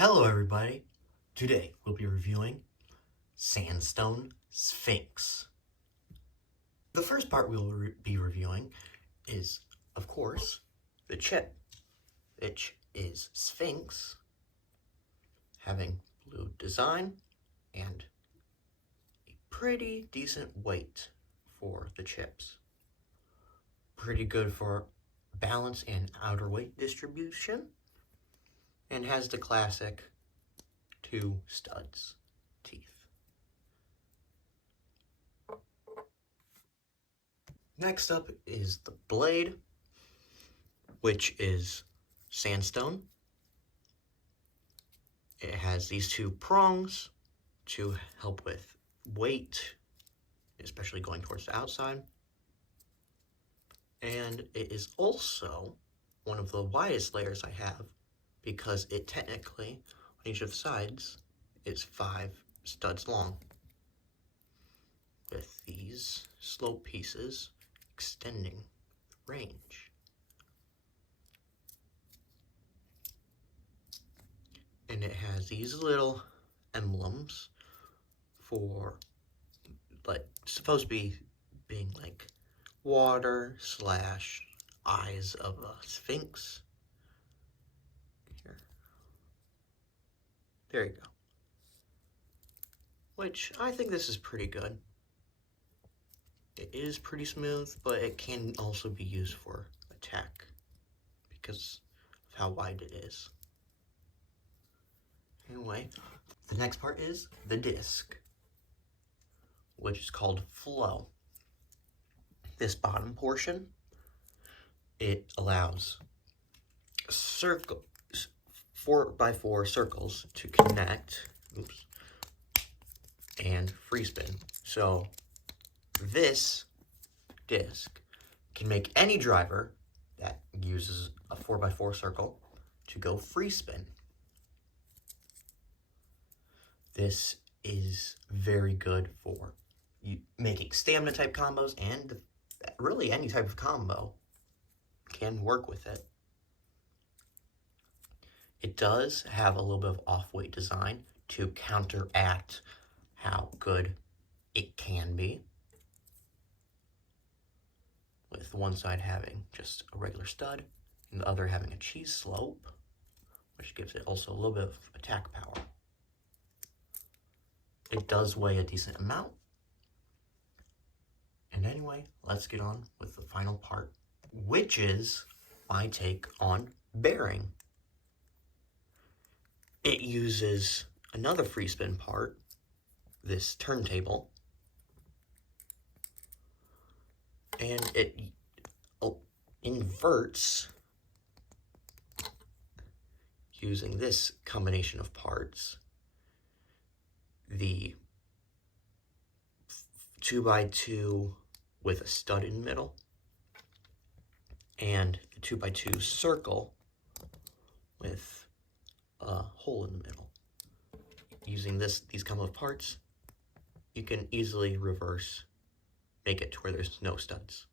Hello everybody! Today we'll be reviewing Sandstone Sphinx. The first part we'll be reviewing is, of course, the chip, which is Sphinx, having blue design and a pretty decent weight for the chips. Pretty good for balance and outer weight distribution. And has the classic 2 studs teeth. Next up is the blade, which is sandstone. It has these 2 prongs to help with weight, especially going towards the outside. And it is also one of the widest layers I have, because it technically, on each of the sides, is 5 studs long, with these slope pieces extending the range. And it has these little emblems for, like, supposed to be being like water / eyes of a sphinx. There you go. Which, I think this is pretty good. It is pretty smooth, but it can also be used for attack because of how wide it is. Anyway, the next part is the disc, which is called flow. This bottom portion, it allows 4x4 circles to connect, and free spin. So this disc can make any driver that uses a 4x4 circle to go free spin. This is very good for making stamina type combos, and really any type of combo can work with it. It does have a little bit of off-weight design to counteract how good it can be, with one side having just a regular stud and the other having a cheese slope, which gives it also a little bit of attack power. It does weigh a decent amount. And anyway, let's get on with the final part, which is my take on bearing. It uses another free spin part, this turntable, and it inverts using this combination of parts, the 2x2 with a stud in the middle, and the 2x2 circle with a hole in the middle. Using these combo of parts, you can easily make it to where there's no studs,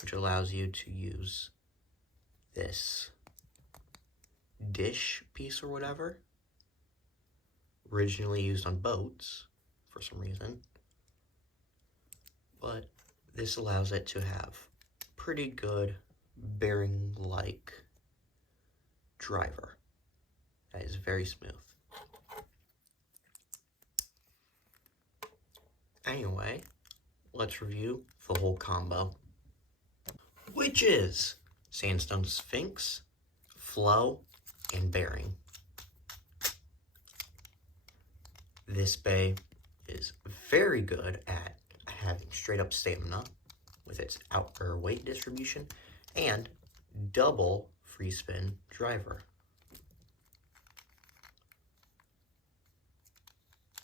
which allows you to use this dish piece or whatever, originally used on boats for some reason, but this allows it to have pretty good bearing-like driver. That is very smooth. Anyway, let's review the whole combo, which is Sandstone Sphinx, flow, and bearing. This bay is very good at having straight up stamina with its outer weight distribution and double free spin driver.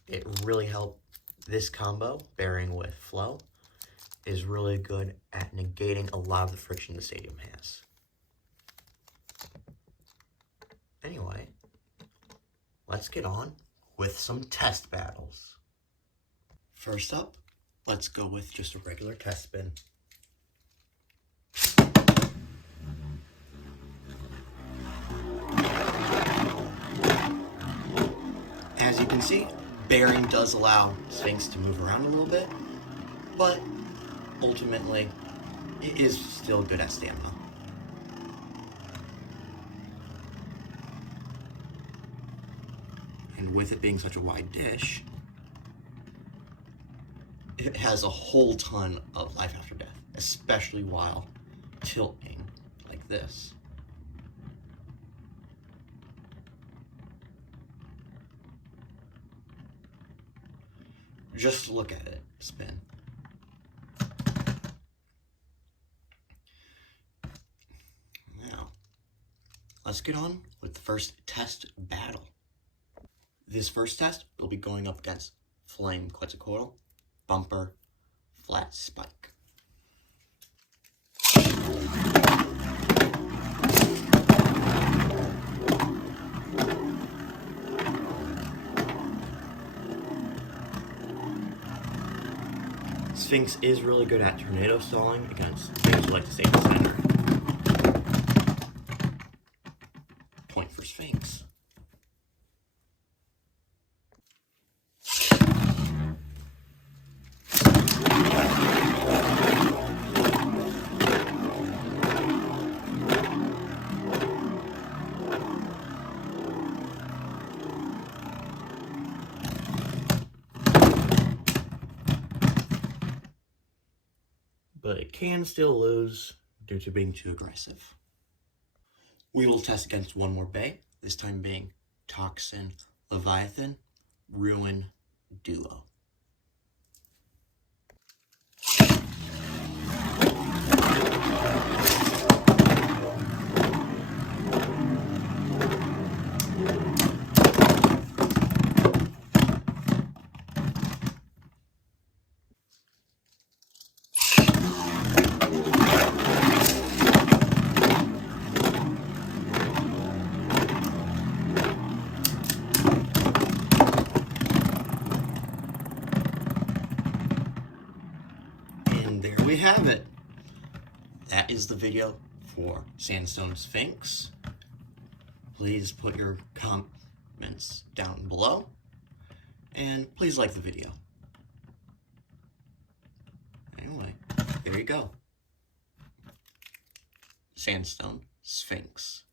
It really helped. This combo, bearing with flow, is really good at negating a lot of the friction the stadium has. Anyway, let's get on with some test battles. First up, let's go with just a regular test spin. As you can see, bearing does allow Sphinx to move around a little bit, but ultimately, it is still good at stamina. And with it being such a wide dish, it has a whole ton of life after death, especially while tilting like this. Just look at it spin. Now, let's get on with the first test battle. This first test will be going up against Flame Quetzalcoatl, Bumper, Flat Spike. Sphinx is really good at tornado stalling against things who like to stay in the center. Point for Sphinx. But it can still lose due to being too aggressive. We will test against one more Bay, this time being Toxin, Leviathan, Ruin, Duo. And there we have it. That is the video for Sandstone Sphinx. Please put your comments down below. And please like the video. Anyway, there you go. Sandstone Sphinx.